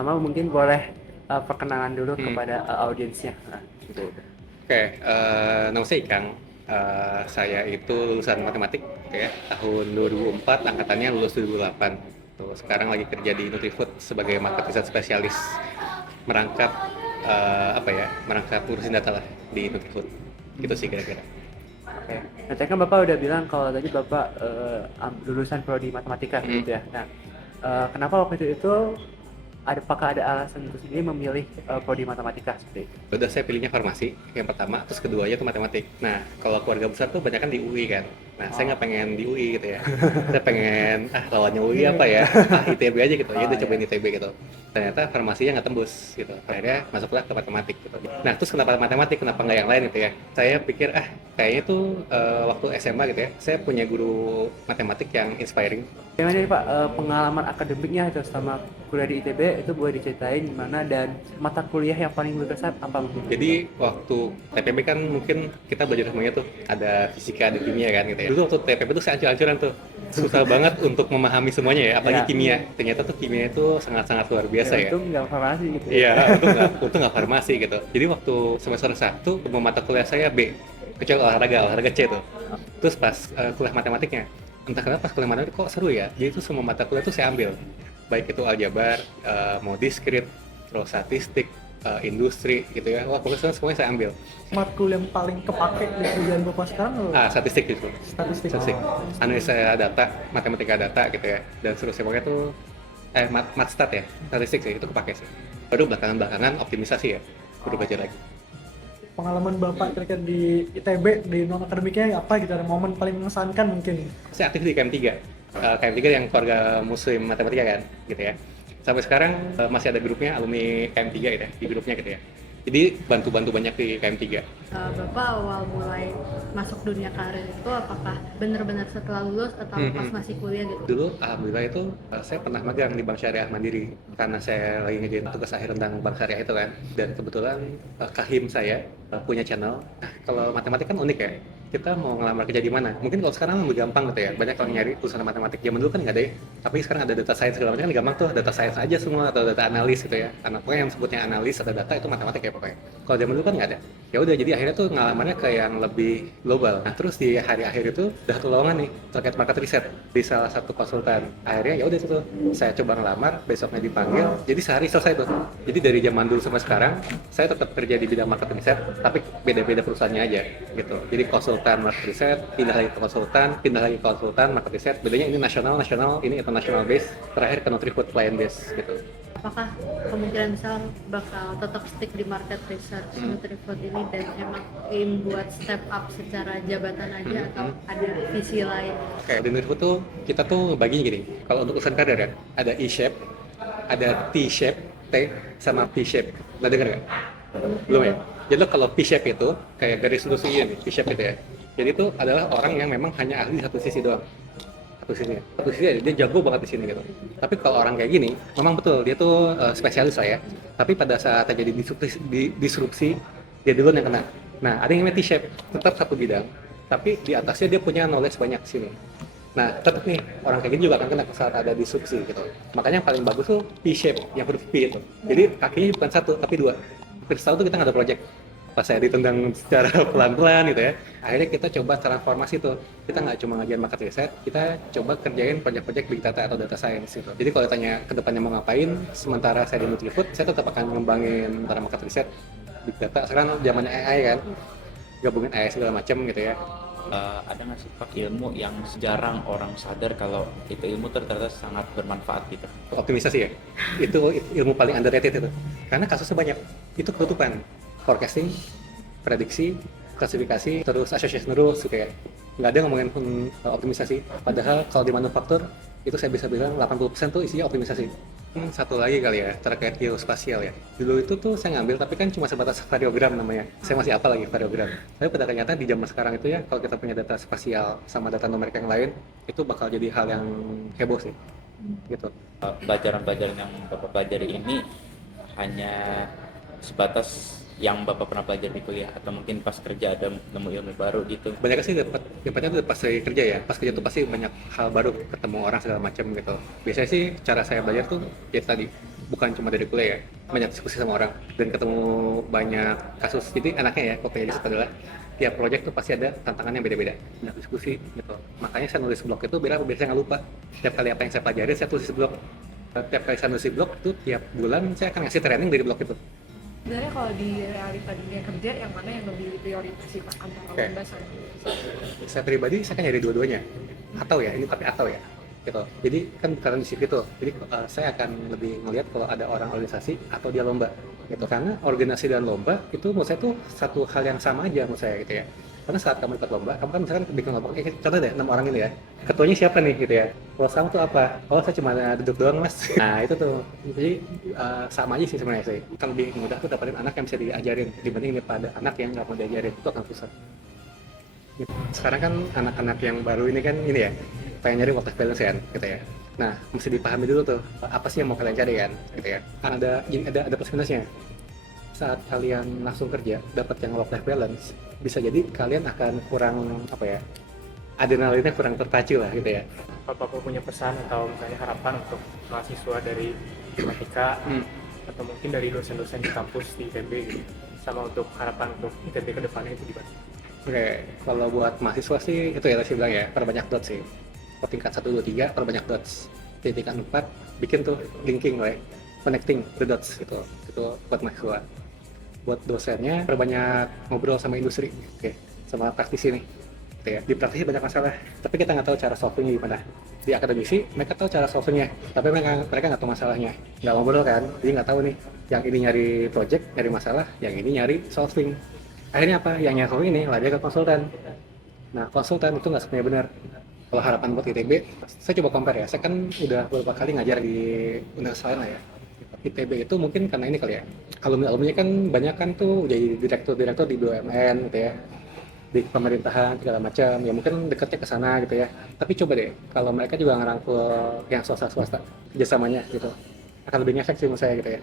pertama mungkin boleh perkenalan dulu kepada audiensnya. Nah, gitu. Oke, nama saya Ikang. Saya itu lulusan matematik, ya, tahun 2004, angkatannya lulus 2008. Tuh, sekarang lagi kerja di Nutrifood sebagai market research spesialis, merangkap merangkap urusin data lah di Nutrifood. Gitu sih kira-kira. Oke. Nah, tadi kan Bapak udah bilang kalau tadi Bapak lulusan prodi matematika gitu ya. Nah, kenapa waktu itu apakah ada alasan itu sendiri memilih prodi matematika seperti itu? Udah saya pilihnya farmasi yang pertama, terus keduanya tuh matematik. Nah, kalau keluarga besar tuh banyak kan di UI kan. Nah, saya nggak pengen di UI gitu ya. Saya pengen lawannya UI apa ya? ITB aja gitu. Ya udah cobain ITB gitu. Ternyata farmasinya nggak tembus gitu. Akhirnya masuklah ke matematik gitu. Nah, terus kenapa matematik? Kenapa nggak yang lain gitu ya? Saya pikir kayaknya tuh waktu SMA gitu ya, saya punya guru matematik yang inspiring. Gimana nih Pak pengalaman akademiknya itu selama kuliah di ITB itu boleh diceritain gimana dan mata kuliah yang paling berkesan apa mungkin? Jadi waktu TPB kan mungkin kita belajar semuanya tuh ada fisika, ada kimia kan gitu ya. Dulu waktu TPB tuh saya ancur-ancuran tuh susah banget untuk memahami semuanya ya, apalagi Ya. kimia. Ternyata tuh kimia itu sangat-sangat luar biasa ya. Untung nggak farmasi gitu ya. Iya, untung nggak farmasi gitu. Jadi waktu semester 1 mata kuliah saya B, kecuali olahraga C tuh. Terus pas kuliah matematiknya, entah kenapa pas kuliah matematik kok seru ya. Jadi itu semua mata kuliah tuh saya ambil. Baik itu aljabar, mau diskrit, terus statistik, industri gitu ya. Wah, pokoknya semuanya saya ambil. Matkul yang paling kepake di kerjaan Bapak sekarang Statistik gitu. statistik. Statistik. Analisa data, matematika data gitu ya. Dan seterusnya pokoknya tuh matstat ya, statistik sih itu kepake sih. Baru belakangan optimisasi ya, baru belajar lagi. Pengalaman Bapak kira-kira di ITB, di non-akademiknya apa gitu, ada momen paling mengesankan mungkin? Saya aktif di KM3. KM3 yang keluarga muslim matematika kan, gitu ya. Sampai sekarang masih ada grupnya alumni KM3 gitu ya, di grupnya gitu ya. Jadi bantu-bantu banyak di KM3. Bapak awal mulai masuk dunia karir itu apakah benar-benar setelah lulus atau pas masih kuliah gitu? Dulu alhamdulillah itu saya pernah magang di Bank Syariah Mandiri karena saya lagi ngerjain tugas akhir tentang Bank Syariah itu kan. Dan kebetulan kahim saya punya channel. Nah, kalau matematik kan unik ya. Kita mau ngelamar kerja di mana? Mungkin kalau sekarang lebih gampang gitu ya. Banyak orang nyari lulusan matematik. Zaman dulu kan nggak ada ya. Tapi sekarang ada data science segala macam kan gampang tuh. Data science aja semua atau data analis gitu ya. Karena pokoknya yang sebutnya analis atau data itu matematik ya pokoknya. Kalau zaman dulu kan nggak ada. Ya udah jadi akhirnya tuh ngalamannya ke yang lebih global. Nah, terus di hari akhir itu udah satu lowongan nih terkait market research di salah satu konsultan. Akhirnya ya udah tuh saya coba ngelamar, besoknya dipanggil. Jadi sehari selesai tuh. Jadi dari zaman dulu sampai sekarang saya tetap kerja di bidang market research tapi beda-beda perusahaannya aja gitu. Jadi konsultan market research, pindah lagi ke konsultan market research. Bedanya ini nasional, ini international base, terakhir ke Nutrifood client base gitu. Apakah kemungkinan besar bakal tetap stick di market research Nutrifood ini dan emang aim buat step up secara jabatan aja atau ada visi lain? Kayak di Nutrifood tuh kita tuh baginya gini. Kalau untuk urusan karir ya, ada E-shape, ada T-shape, T sama P-shape. Nah denger nggak? Belum ya? Jadi kalau P-shape itu kayak garis lurus ini, P-shape itu ya. Jadi itu adalah orang yang memang hanya ahli satu sisi doang. Satu sisi dia jago banget di sini gitu. Tapi kalau orang kayak gini, memang betul dia tuh spesialis lah ya. Tapi pada saat terjadi disrupsi, dia duluan yang kena. Nah, ada yang namanya T-shape, tetap satu bidang, tapi di atasnya dia punya knowledge banyak di sini. Nah, tetap nih orang kayak gini juga akan kena saat ada disrupsi gitu. Makanya yang paling bagus tuh P-shape, yang huruf P itu. Jadi kakinya bukan satu tapi dua. Hampir setahun tuh kita nggak ada project. Pas saya ditendang secara pelan-pelan gitu ya, akhirnya kita coba transformasi tuh. Kita nggak cuma ngajarin market research, kita coba kerjain project-project big data atau data science gitu. Jadi kalau ditanya ke depannya mau ngapain, sementara saya di Nutrifood, saya tetap akan ngembangin antara market research, big data. Sekarang zamannya AI kan, gabungin AI segala macam gitu ya. Ada nggak sih Pak ilmu yang jarang orang sadar kalau itu ilmu ternyata sangat bermanfaat gitu? Optimisasi ya, itu ilmu paling underrated itu. Karena kasusnya banyak, itu penutupan. Forecasting, prediksi, klasifikasi, terus association rules gitu ya. Nggak ada yang ngomongin optimisasi. Padahal kalau di manufaktur, itu saya bisa bilang 80% tuh isinya optimisasi. Satu lagi kali ya, terkait geospasial ya. Dulu itu tuh saya ngambil, tapi kan cuma sebatas variogram namanya. Saya masih apa lagi variogram. Tapi pada kenyataan di zaman sekarang itu ya, kalau kita punya data spasial sama data numerik yang lain, itu bakal jadi hal yang heboh sih. Gitu. Pelajaran-pelajaran yang Bapak pelajari ini hanya sebatas yang Bapak pernah belajar di kuliah atau mungkin pas kerja ada nemu ilmu baru gitu? Banyak sih dapatnya tuh pas saya kerja ya. Pas kerja tuh pasti banyak hal baru, ketemu orang segala macam gitu. Biasanya sih cara saya belajar tuh ya tadi bukan cuma dari kuliah ya, banyak diskusi sama orang dan ketemu banyak kasus. Jadi enaknya ya kopi aja adalah tiap project tuh pasti ada tantangan yang beda-beda, banyak diskusi gitu. Makanya saya nulis blog itu biar saya nggak lupa. Tiap kali apa yang saya pelajari saya tulis di blog. Tiap kali saya nulis di blog itu tiap bulan saya akan ngasih training dari blog itu. Sebenarnya kalau di realita dunia kerja yang mana yang lebih prioritas sih Pak antara Oke. lomba sama Saya pribadi saya kan nyari dua-duanya, atau ya ini tapi atau ya gitu. Jadi kan karena di CV tuh, jadi saya akan lebih ngelihat kalau ada orang organisasi atau dia lomba gitu, karena organisasi dan lomba itu menurut saya tuh satu hal yang sama aja menurut saya gitu ya. Karena saat kamu ikut lomba, kamu kan misalkan bikin lomba, contoh deh 6 orang ini ya, ketuanya siapa nih gitu ya, kalau kamu tuh apa, oh saya cuma duduk doang mas. Nah itu tuh, jadi sama aja sih sebenarnya sih, kan lebih mudah tuh dapetin anak yang bisa diajarin dibanding daripada anak yang nggak mau diajarin, itu akan susah. Sekarang kan anak-anak yang baru ini kan ini ya, pengen nyari work life balance kan gitu ya. Nah mesti dipahami dulu tuh apa sih yang mau kalian cari kan gitu ya. Kan ada plus minusnya. Saat kalian langsung kerja dapat yang work life balance, bisa jadi kalian akan kurang apa ya, adrenalinnya kurang terpacu lah gitu ya. Bapak punya pesan atau misalnya harapan untuk mahasiswa dari matematika atau mungkin dari dosen-dosen di kampus di ITB gitu, sama untuk harapan untuk ITB ke depannya itu gimana? Oke, kalau buat mahasiswa sih itu ya tadi bilang ya, perbanyak dots sih. Ke tingkat 1, 2, 3 perbanyak dots. Di tingkat 4 bikin tuh linking, right? Connecting the dots gitu. Itu buat mahasiswa. Buat dosennya perbanyak ngobrol sama industri, oke, sama praktisi nih. Gitu ya. Di praktisi banyak masalah, tapi kita nggak tahu cara solvingnya gimana. Di akademisi mereka tahu cara solvingnya, tapi mereka nggak tahu masalahnya. Nggak ngobrol kan, jadi nggak tahu nih. Yang ini nyari project, nyari masalah, yang ini nyari solving. Akhirnya apa? Yang nyari solving ini lari ke konsultan. Nah, konsultan itu nggak sepenuhnya benar. Kalau harapan buat ITB, saya coba compare ya. Saya kan udah beberapa kali ngajar di universitas lain lah ya. ITB itu mungkin karena ini kali ya. Alumni-alumni kan banyak kan tuh jadi direktur-direktur di BUMN gitu ya. Di pemerintahan segala macam. Ya mungkin dekatnya ke sana gitu ya. Tapi coba deh, kalau mereka juga ngerangkul yang swasta kerjasamanya gitu, akan lebih ngefek sih menurut saya gitu ya.